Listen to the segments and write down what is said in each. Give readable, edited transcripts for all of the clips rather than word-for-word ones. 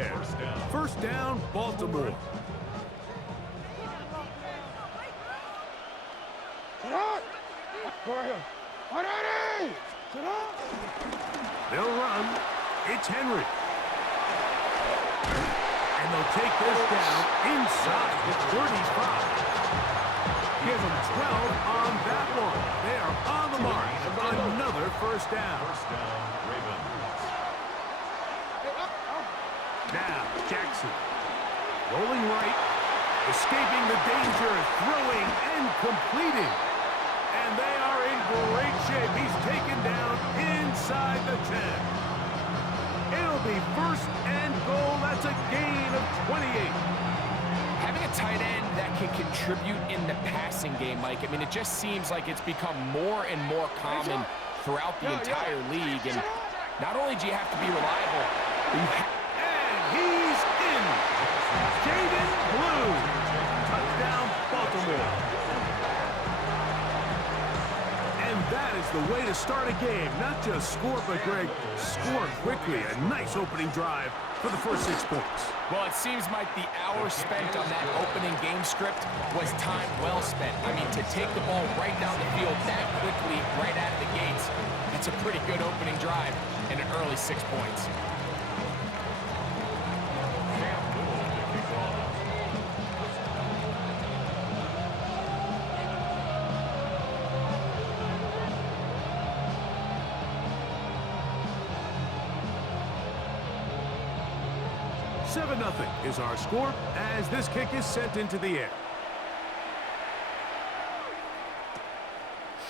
air. First down, Baltimore. They'll run. It's Henry. And they'll take this down inside the 35. Give them 12 on that one. They are on the mark. Another first down. Now, Jackson. Rolling right. Escaping the danger. Throwing and completing. And they are in great shape. He's taken down inside the 10. It'll be first and goal. That's a gain of 28. Having a tight end that can contribute in the passing game, Mike, I mean, it just seems like it's become more and more common throughout the entire league. And not only do you have to be reliable, but you have... And he's in. Jaden Blue. Touchdown, Baltimore. And that is the way to start a game. Not just score, but, Greg, score quickly. A nice opening drive for the first 6 points. Well, it seems like the hours spent on that opening game script was time well spent. I mean, to take the ball right down the field that quickly, right out of the gates, that's a pretty good opening drive and an early 6 points. Nothing is our score as this kick is sent into the air.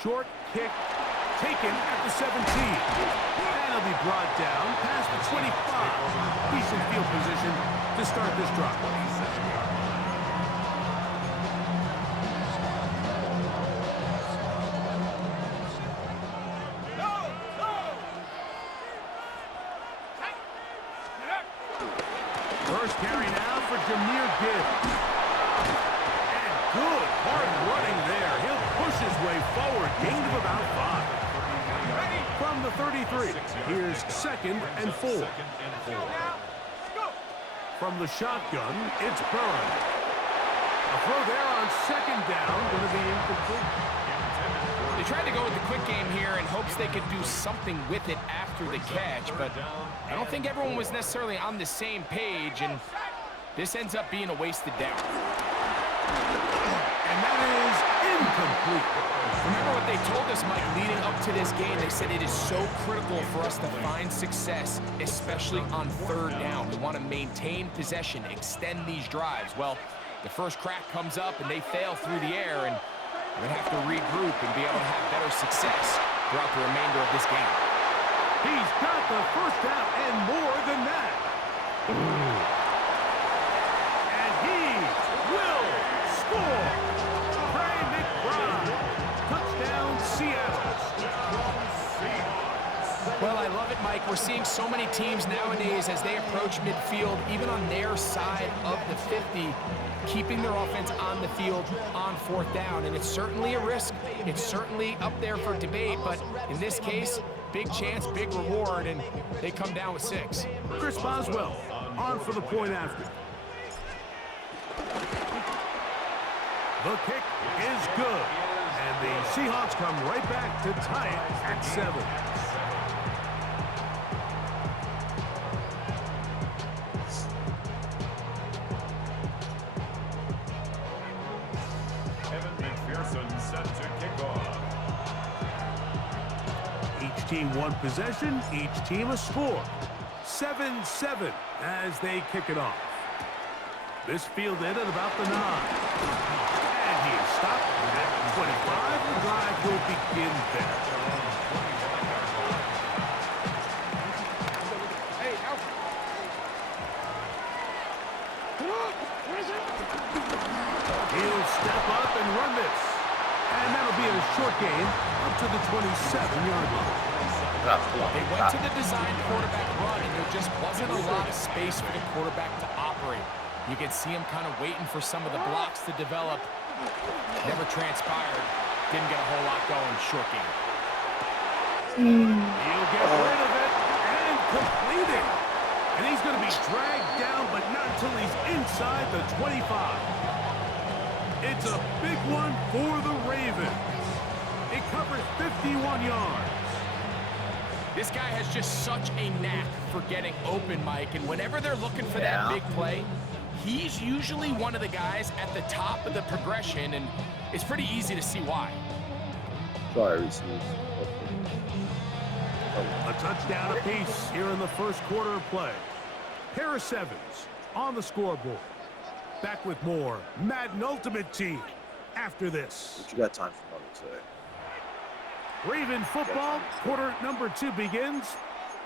Short kick taken at the 17. And it'll be brought down past the 25. Decent field position to start this drive. First carry now for Jahmyr Gibbs. And good hard running there. He'll push his way forward. Gain of about 5. From the 33, here's 2nd and 4. From the shotgun, it's Burrow. A throw there on 2nd down, going to be incomplete. They tried to go with the quick game here in hopes they could do something with it after the catch, but I don't think everyone was necessarily on the same page, and this ends up being a wasted down. And that is incomplete. Remember what they told us, Mike, leading up to this game? They said it is so critical for us to find success, especially on 3rd down. We want to maintain possession, extend these drives. Well, the first crack comes up, and they fail through the air, and we're going to have to regroup and be able to have better success throughout the remainder of this game. He's got the first down and more than that. And he will score. Trey McBride. Touchdown, Seattle. Well, I love it, Mike. We're seeing so many teams nowadays as they approach midfield, even on their side of the 50, keeping their offense on the field on 4th down. And it's certainly a risk. It's certainly up there for debate. But in this case, big chance, big reward, and they come down with 6. Chris Boswell on for the point after. The kick is good. And the Seahawks come right back to tie it at 7. Each team one possession, each team a score. 7-7 as they kick it off. This fielded at about the 9. And he is stopped at the 25. The drive will begin there. He'll step up and run this. And that'll be a short gain up to the 27-yard line. They went to the design quarterback run, and there just wasn't a lot of space for the quarterback to operate. You could see him kind of waiting for some of the blocks to develop. Never transpired. Didn't get a whole lot going. Short game. He'll get rid of it and complete it. And he's going to be dragged down, but not until he's inside the 25. It's a big one for the Ravens. It covers 51 yards. This guy has just such a knack for getting open, Mike, and whenever they're looking for that big play, he's usually one of the guys at the top of the progression, and it's pretty easy to see why. A touchdown apiece here in the first quarter of play. Harris Evans on the scoreboard. Back with more Madden Ultimate Team after this. But you got time for Mother's Day. Raven football, quarter number 2 begins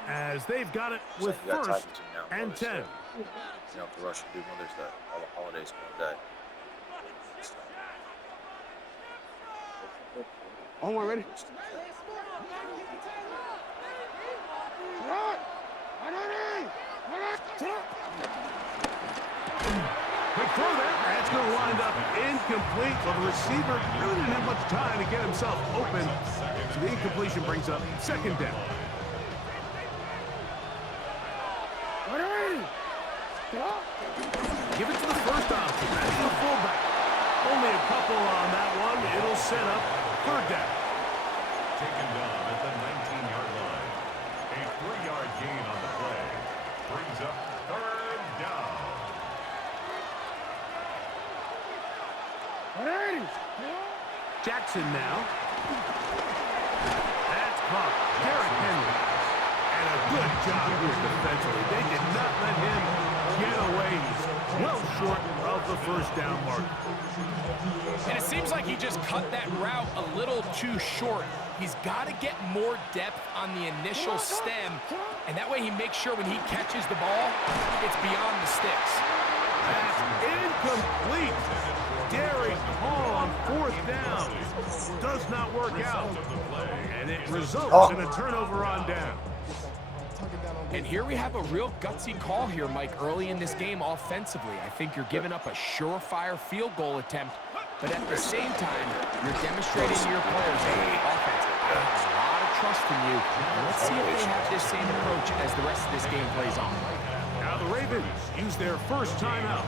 as they've got it with first and 10. You don't have to rush and do Mother's Day. All the holidays in one day. Omar, ready? Quick throw there. That's going to wind up incomplete. Well, the receiver really didn't have much time to get himself open. So the incompletion brings up second down. Give it to the first option. That's the fullback. Only a couple on that one. It'll set up third down. Taken down at the 19-yard line. A 3-yard gain on the play. Brings up third down. Jackson now. That's caught. Derrick Henry. And a good job here defensively. They did not let him get away. He's well short of the first down mark. And it seems like he just cut that route a little too short. He's got to get more depth on the initial stem, and that way he makes sure when he catches the ball, it's beyond the sticks. That's incomplete. Derrick Hall on fourth down. Does not work out. And it results in a turnover on down. And here we have a real gutsy call here, Mike, early in this game offensively. I think you're giving up a surefire field goal attempt, but at the same time, you're demonstrating to your players, hey, offense, I have a lot of trust in you. And let's see if they have this same approach as the rest of this game plays on. Now the Ravens use their first timeout,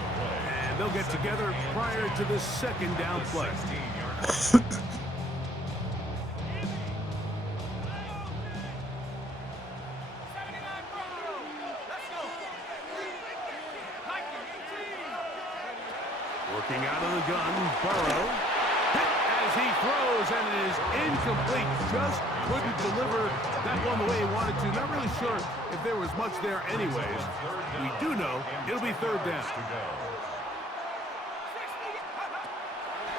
and they'll get together prior to this second down play. Working out of the gun, Burrow. Hit as he throws, and it is incomplete. Just couldn't deliver that one the way he wanted to. Not really sure if there was much there anyways. We do know it'll be third down.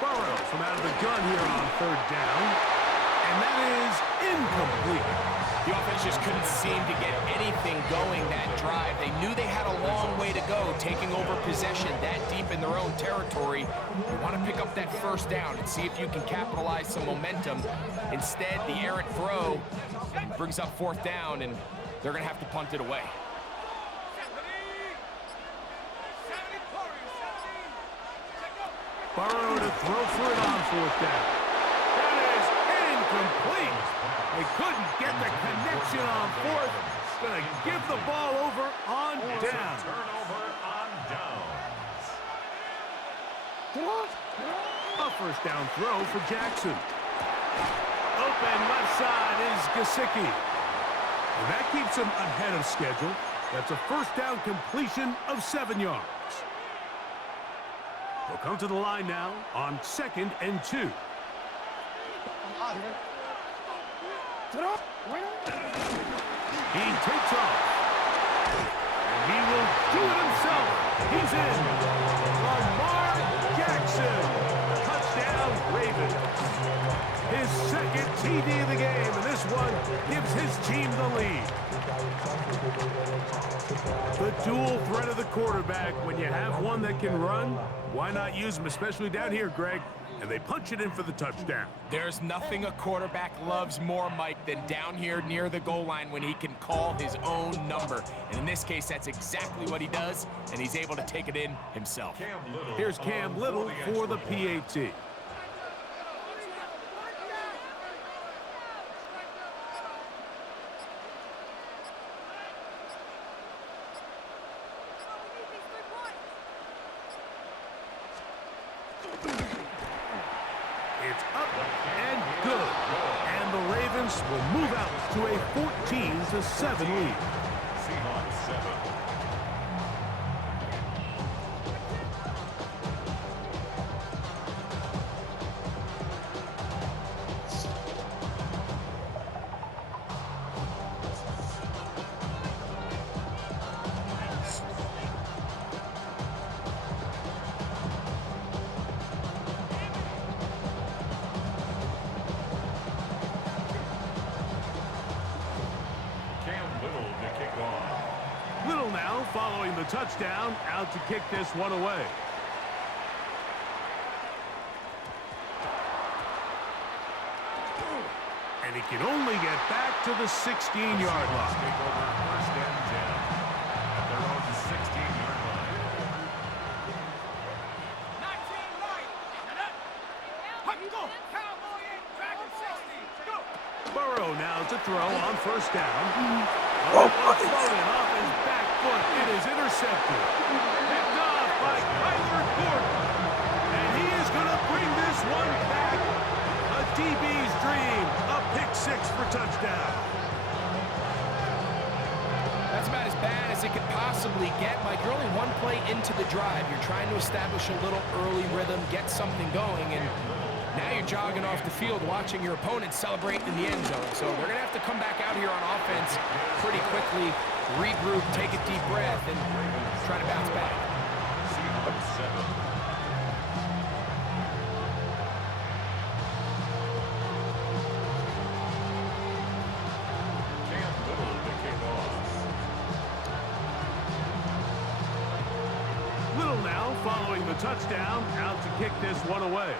Burrow from out of the gun here on third down. And that is incomplete. The offense just couldn't seem to get anything going that drive. They knew they had a long way to go, taking over possession that deep in their own territory. You want to pick up that first down and see if you can capitalize some momentum. Instead, the errant throw brings up fourth down, and they're going to have to punt it away. Burrow to throw for it on fourth down. That is incomplete. They couldn't get the connection on fourth. Going to give the ball over on down. Turnover on downs. A first down throw for Jackson. Open left side is Gesicki. And that keeps him ahead of schedule. That's a first down completion of 7 yards. They'll come to the line now on 2nd and 2. He takes off. And he will do it himself. He's in. Lamar Jackson. Touchdown, Ravens. His second TD of the game, and this one gives his team the lead. The dual threat of the quarterback. When you have one that can run, why not use him, especially down here, Greg? And they punch it in for the touchdown. There's nothing a quarterback loves more, Mike, than down here near the goal line when he can call his own number. And in this case, that's exactly what he does, and he's able to take it in himself. Here's Cam Little for the PAT. Dallas will move out to a 14-7 lead. Seahawks 7. Little now following the touchdown, out to kick this one away. And he can only get back to the 16-yard line. Take over first and 10 at their own 16-yard line. Burrow now to throw on first down. Thrown off his back foot. It is intercepted. Picked off by Kyler Gordon. And he is going to bring this one back. A DB's dream. A pick six for touchdown. That's about as bad as it could possibly get, Mike. You're only one play into the drive. You're trying to establish a little early rhythm, get something going, and now you're jogging off the field watching your opponent celebrate in the end zone. So they're going to have to come back out here on offense pretty quickly, regroup, take a deep breath, and try to bounce back. Seahawks 7. Cam Little to kick off. Little now following the touchdown, out to kick this one away.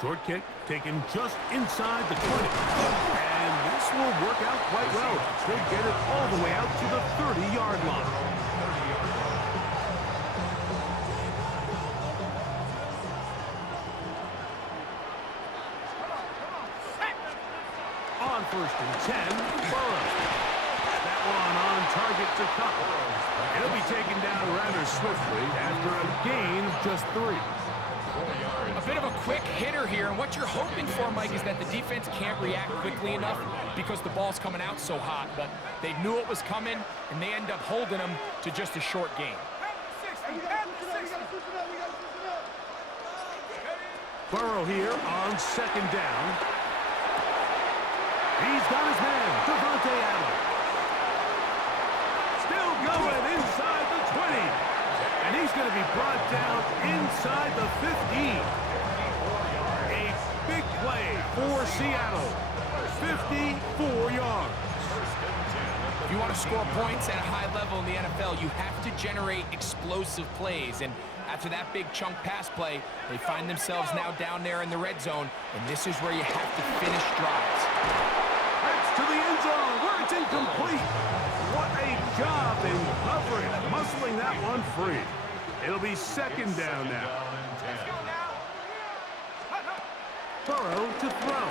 Short kick taken just inside the 20. And this will work out quite well. They'll get it all the way out to the 30-yard line. On first and 10, Burrow. That one on target to Cutler. It'll be taken down rather swiftly after a gain of just 3. A bit of a quick hitter here, and what you're hoping for, Mike, is that the defense can't react quickly enough because the ball's coming out so hot, but they knew it was coming, and they end up holding them to just a short gain. Burrow here on second down. He's got his man, Devontae Adams. Still going inside the 20. And he's going to be brought down inside the 15. A big play for Seattle. 54 yards. If you want to score points at a high level in the NFL, you have to generate explosive plays. And after that big chunk pass play, they find themselves now down there in the red zone. And this is where you have to finish drives. That's to the end zone where it's incomplete. What a job in covering, muscling that one free. It'll be second down now. Burrow to throw.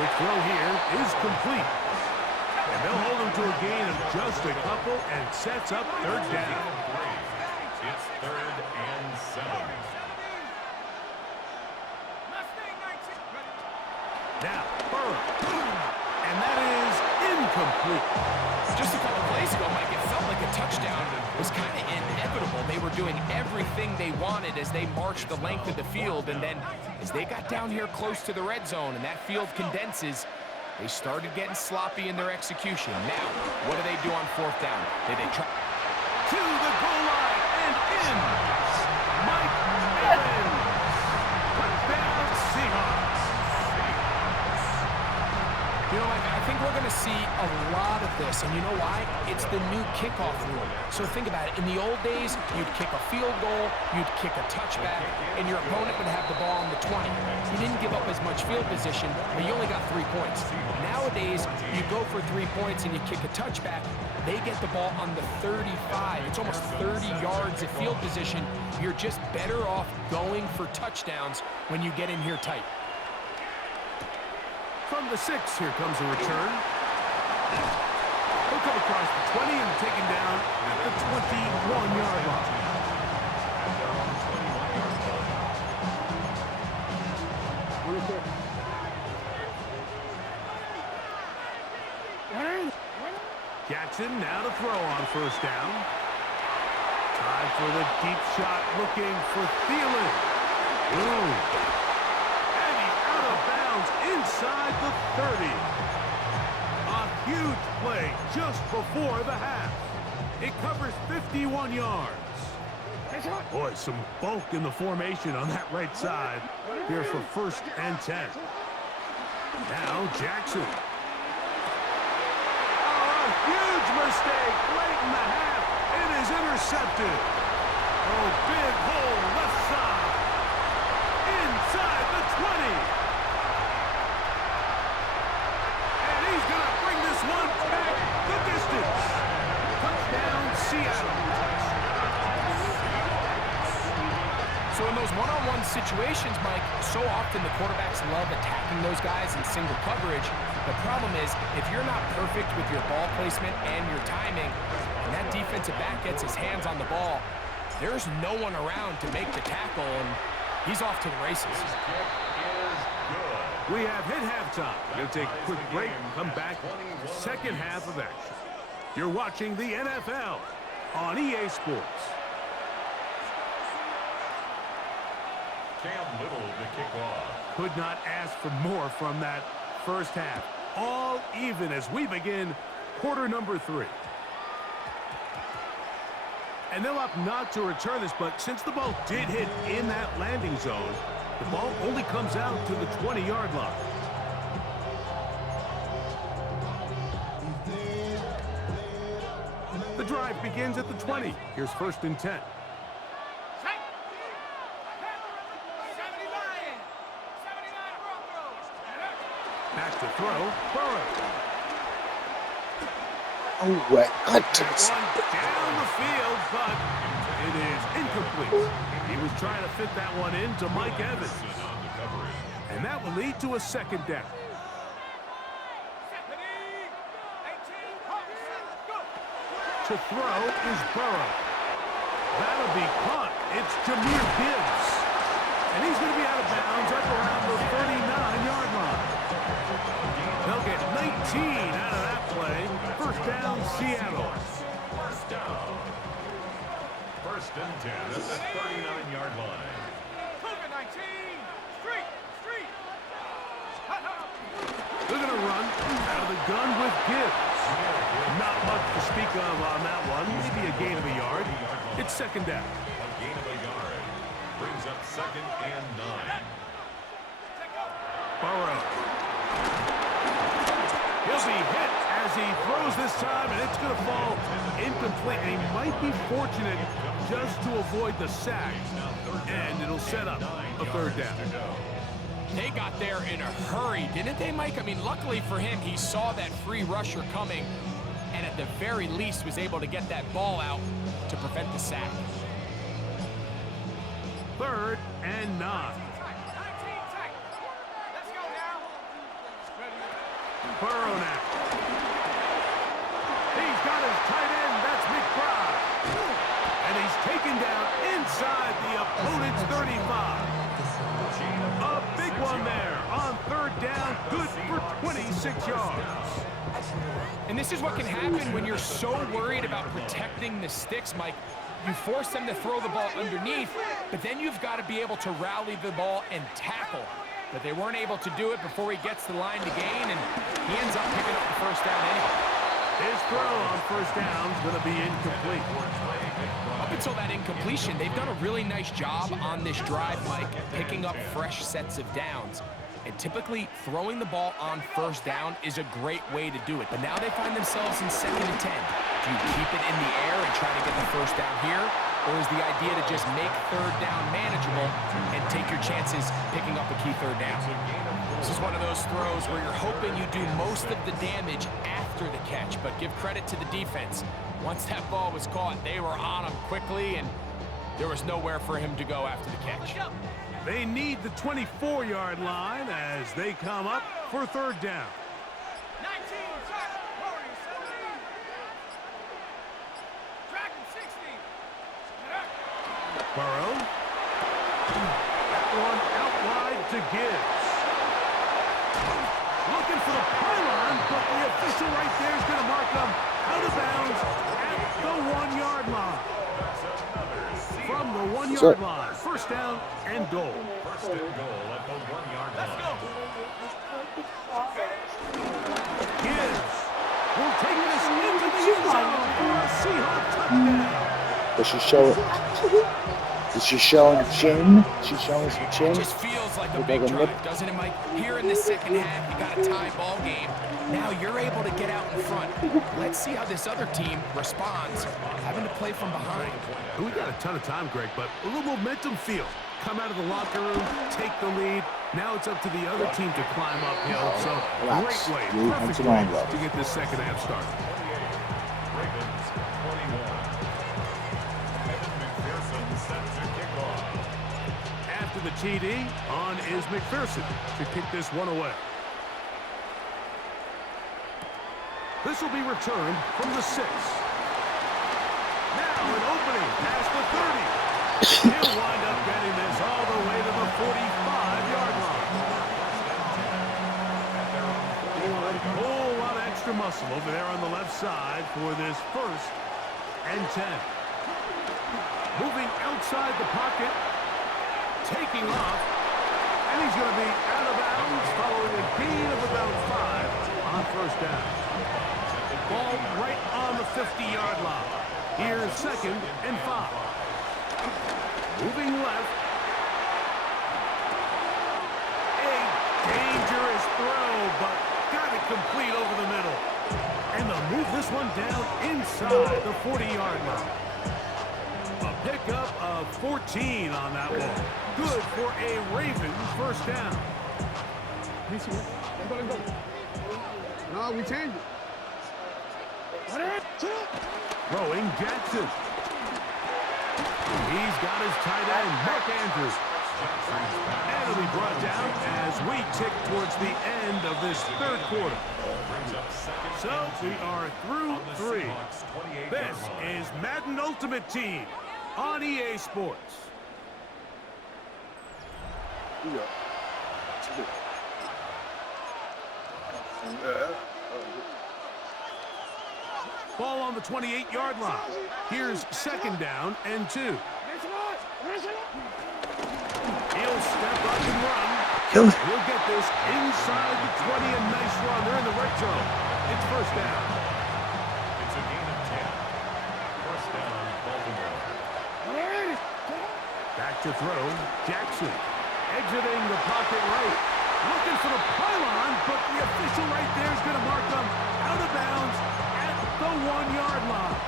The throw here is complete. And they'll hold him to a gain of just a couple and sets up third down. It's 3rd and 7. Now, Burrow. And that is incomplete. Just a couple plays ago, Mike, it felt like a touchdown was kind of inevitable. They were doing everything they wanted as they marched the length of the field, and then as they got down here close to the red zone and that field condenses, they started getting sloppy in their execution. Now, what do they do on fourth down? They try to the goal line and in. Mike Evans. Touchdown Seahawks. You know, I think we're going to see a lot of this, and you know why? It's the new kickoff rule. So think about it. In the old days, you'd kick a field goal, you'd kick a touchback, and your opponent would have the ball on the 20. You didn't give up as much field position, but you only got 3 points. Nowadays, you go for 3 points and you kick a touchback, they get the ball on the 35. It's almost 30 yards of field position. You're just better off going for touchdowns when you get in here tight. From the 6, here comes a return. He'll come across the 20 and taken down at the 21-yard line. Jackson now to throw on first down. Time for the deep shot, looking for Thielen. Boom. And he's out of bounds inside the 30. A huge play just before the half. It covers 51 yards. Boy, some bulk in the formation on that right side here for 1st and 10. Now Jackson. Oh, a huge mistake late in the half. It is intercepted. Oh, big hole left side. Inside the 20. And he's going to bring this one back the distance. Touchdown, Seattle. So in those one-on-one situations, Mike, so often the quarterbacks love attacking those guys in single coverage. The problem is, if you're not perfect with your ball placement and your timing, and that defensive back gets his hands on the ball, there's no one around to make the tackle, and he's off to the races. We have hit halftime. We're going to take a quick break and come back for the second half of action. You're watching the NFL on EA Sports. Cam Little to kick off. Could not ask for more from that first half. All even as we begin quarter number 3. And they'll opt not to return this, but since the ball did hit in that landing zone, the ball only comes out to the 20-yard line. The drive begins at the 20. Here's 1st and 10. Back to throw, Burrow. Oh, my God. One down the field, but it is incomplete. He was trying to fit that one into Mike Evans. And that will lead to a 2nd down. To throw is Burrow. That'll be caught. It's Jahmyr Gibbs. And he's going to be out of bounds up around the 39-yard line. They'll get 19 out of that play. 1st down, Seattle. 1st and 10 at the 39-yard line. They're going to run out of the gun with Gibbs. Not much to speak of on that one. Maybe a gain of a yard. It's 2nd down. A gain of a yard. Brings up 2nd and 9. Burrow. He'll be hit as he throws this time, and it's going to fall incomplete. And he might be fortunate just to avoid the sack, and it'll set up a 3rd down. They got there in a hurry, didn't they, Mike? I mean, luckily for him, he saw that free rusher coming, and at the very least was able to get that ball out to prevent the sack. 3rd and 9. Burrow now. He's got his tight end. That's McBride. And he's taken down inside the opponent's 35. A big one there on 3rd down. Good for 26 yards. And this is what can happen when you're so worried about protecting the sticks, Mike. You force them to throw the ball underneath, but then you've got to be able to rally the ball and tackle. But they weren't able to do it before he gets the line to gain, and he ends up picking up the 1st down anyway. His throw on 1st down is going to be incomplete. Up until that incompletion, they've done a really nice job on this drive, Mike, picking up fresh sets of downs. And typically, throwing the ball on 1st down is a great way to do it. But now they find themselves in 2nd and 10. Do you keep it in the air and try to get the 1st down here? Or is the idea to just make 3rd down manageable and take your chances picking up a key 3rd down? This is one of those throws where you're hoping you do most of the damage after the catch, but give credit to the defense. Once that ball was caught, they were on him quickly, and there was nowhere for him to go after the catch. They need the 24-yard line as they come up for 3rd down. 19, Dragon 60. Burrow. That one out wide to Gibbs. Looking for the pylon, but the official right there is going to mark them out the 1 yard line. First down and goal. First and goal at the 1 yard line. Gibbs will take this into the end zone for a Seahawks touchdown. Does she show it? Is she showing chin? She's showing some It chin? just feels like a Look big like a drive, nip. doesn't it, Mike? Here in the second half, you got a tie ball game. Now you're able to get out in front. Let's see how this other team responds, having to play from behind. We got a ton of time, Greg, but a little momentum feel. Come out of the locker room, take the lead. Now it's up to the other team to climb uphill. So Relax. great way, You perfect answer way mine, bro. to get this second half started. 28. Ravens 21. Evan McPherson set to kick off. After the TD, on is McPherson to kick this one away. This will be returned from the 6. Now an opening past the 30. He'll wind up getting this all the way to the 45-yard line. A whole lot of extra muscle over there on the left side for this 1st and 10. Moving outside the pocket, taking off, and he's going to be out of bounds following a gain of about 5 on first down. Ball right on the 50-yard line. Here's 2nd and 5. Moving left. A dangerous throw, but got it complete over the middle. And they'll move this one down inside the 40-yard line. A pickup of 14 on that one. Good for a Ravens first down. No, we changed it. Throwing Jackson. He's got his tight end, Mark Andrews. And it'll be brought down as we tick towards the end of this 3rd quarter. So we are through 3. This is Madden Ultimate Team on EA Sports. Ball on the 28-yard line. Here's 2nd down and 2. He'll step up and run. He'll get this inside the 20, a nice run. They're in the red zone. It's first down. It's a gain of 10. First down, Baltimore. Back to throw. Jackson exiting the pocket right. Looking for the pylon, but the official right there is going to mark them out of bounds at the 1-yard line.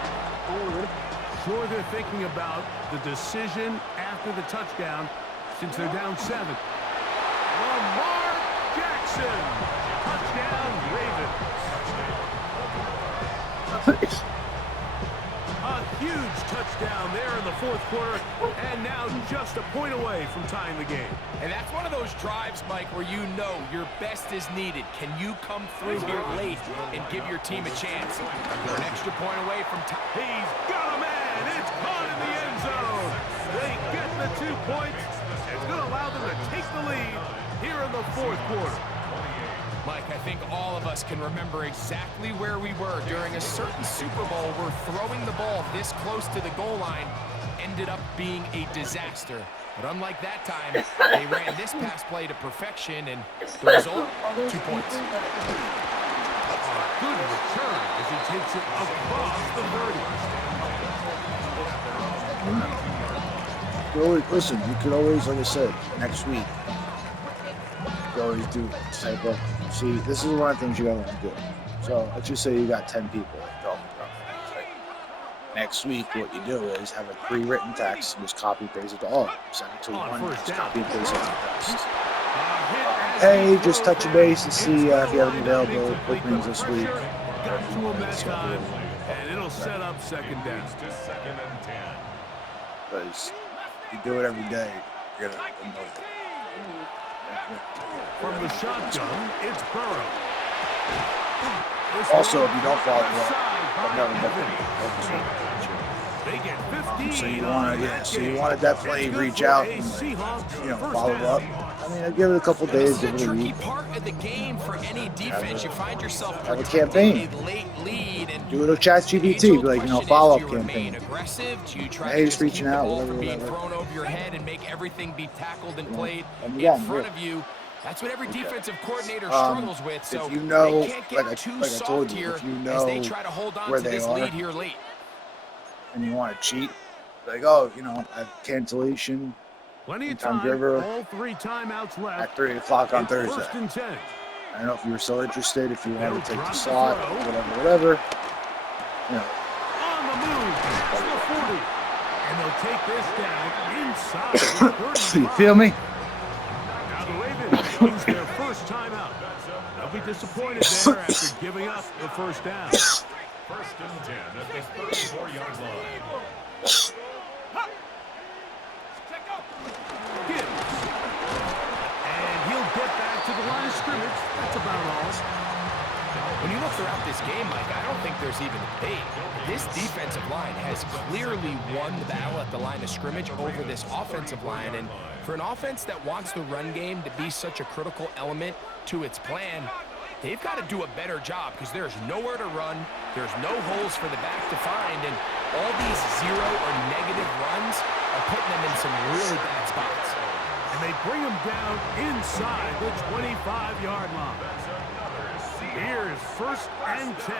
Sure, they're thinking about the decision after the touchdown since they're down 7. Lamar Jackson. Touchdown, Ravens. A huge touchdown there in the 4th quarter, and now just a point away from tying the game. And that's one of those drives, Mike, where you know your best is needed. Can you come through here late and give your team a chance? You're an extra point away from time. He's got a man. It's caught in the end zone. They get the 2 points. It's going to allow them to take the lead here in the 4th quarter. Mike, I think all of us can remember exactly where we were during a certain Super Bowl where throwing the ball this close to the goal line ended up being a disaster. But unlike that time, they ran this pass play to perfection, and the result, 2 points. Good return as he takes it across the 30. Listen, you could always, like I said, next week, you always do type up. See, this is one of the things you gotta do. So let's just say you got 10 people talking about things, right? Next week, what you do is have a pre-written text and just copy and paste it to all. Send it to one, just copy and paste it to the text. Hey, just touch a base and see if you have any available openings this week. Got to him that time, and it'll set up 2nd down. To 2nd and 10. Because you do it every day, you're gonna know. From the shotgun, it's Burrow. Also, if you don't follow me, Outside by I've never Evans. They get 15. So you on want to, that so you game. want to definitely That's good reach for out a and, Seahawks first follow down. up. I mean, I'll give it a couple days, This give is it a a tricky week. part of the game for any defense. You find yourself Have a protecting campaign. a late lead, and Do it with ChatGPT. Be age-old like, question is, follow-up do you remain campaign. aggressive? Do you try Hey, to just just keep reaching the out, ball whatever, from being whatever. thrown over your head and make everything be tackled and played And in again, front here. of you? That's what every defensive coordinator struggles with. So If you know, they can't get like too I told soft you, here if you as they know try to hold on where to they this are, lead here late. and you want to cheat, like, oh, I have cancellation Plenty of Tom time. River All 3 timeouts left. at 3 o'clock on It's Thursday. first and 10. I don't know if you were so interested, if you They'll wanted to take drop the the slot, throw. whatever. On the move. Past the 40. And they'll take this down inside the 35. You feel me? Now the Ravens use their first timeout. They'll be disappointed there after giving up the first down. First and 10 at the 34-yard line. Gibbs. And he'll get back to the line of scrimmage. That's about all. When you look throughout this game, Mike, I don't think there's even a debate. This defensive line has clearly won the battle at the line of scrimmage over this offensive line. And for an offense that wants the run game to be such a critical element to its plan, they've got to do a better job because there's nowhere to run, there's no holes for the back to find, and all these zero or negative runs are putting them in some really bad spots. And they bring him down inside the 25-yard line. Here's first and 10.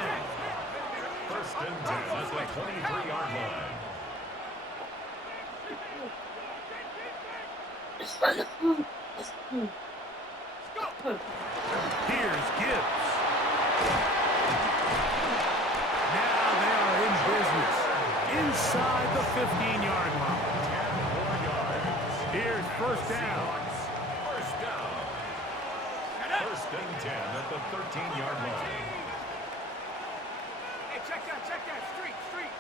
First and 10 at the 23-yard line. Here's Gibbs. Now they are in business inside the 15-yard line. Here's first down. First down. First and 10 at the 13-yard line. Hey, check that, street.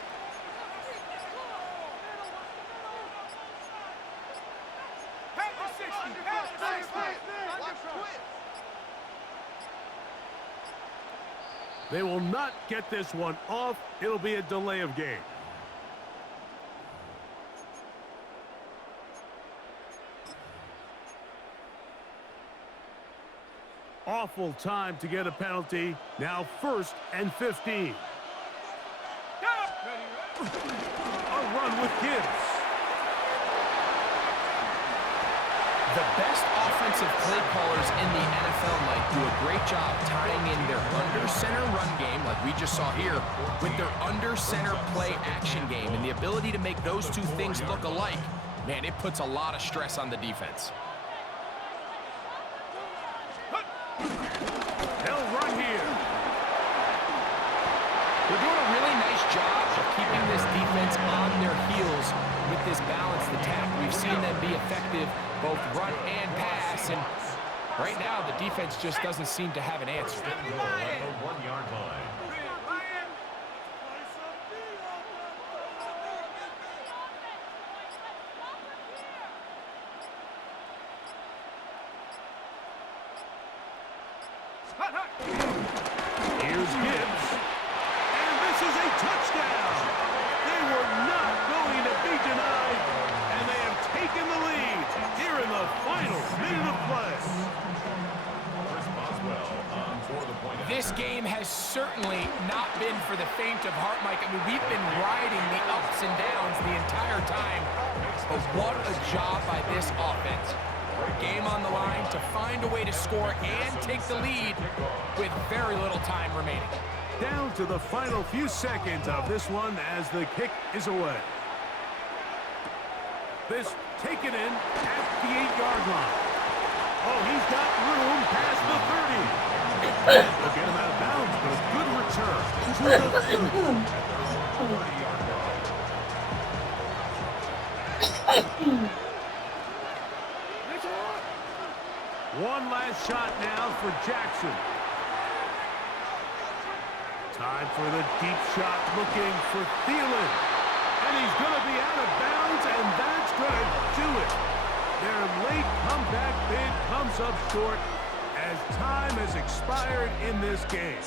Pass the 60, pass the 60. They will not get this one off. It'll be a delay of game. Awful time to get a penalty. Now first and 15. A run with Gibbs. The best offensive play callers in the NFL, Mike, do a great job tying in their under-center run game, like we just saw here, with their under-center play action game. And the ability to make those two things look alike, man, it puts a lot of stress on the defense. They'll run here. They're doing a really nice job of keeping this defense on their heels with this balanced attack. We've seen them be effective both run and pass, and right now the defense just doesn't seem to have an answer. At the 1-yard line. Here's Gibbs. And this is a touchdown. They were not going to be denied, and they have taken the lead here in the final minute of play. Chris Boswell on for the point. This game has certainly not been for the faint of heart, Mike. I mean, we've been riding the ups and downs the entire time, but what a job by this offense. Game on the line to find a way to score and take the lead with very little time remaining. Down to the final few seconds of this one as the kick is away. This taken in at the 8-yard line. Oh, he's got room past the 30. They'll get him out of bounds, but a good return to the 30. One last shot now for Jackson. Time for the deep shot, looking for Thielen. And he's going to be out of bounds, and that's going to do it. Their late comeback bid comes up short as time has expired in this game.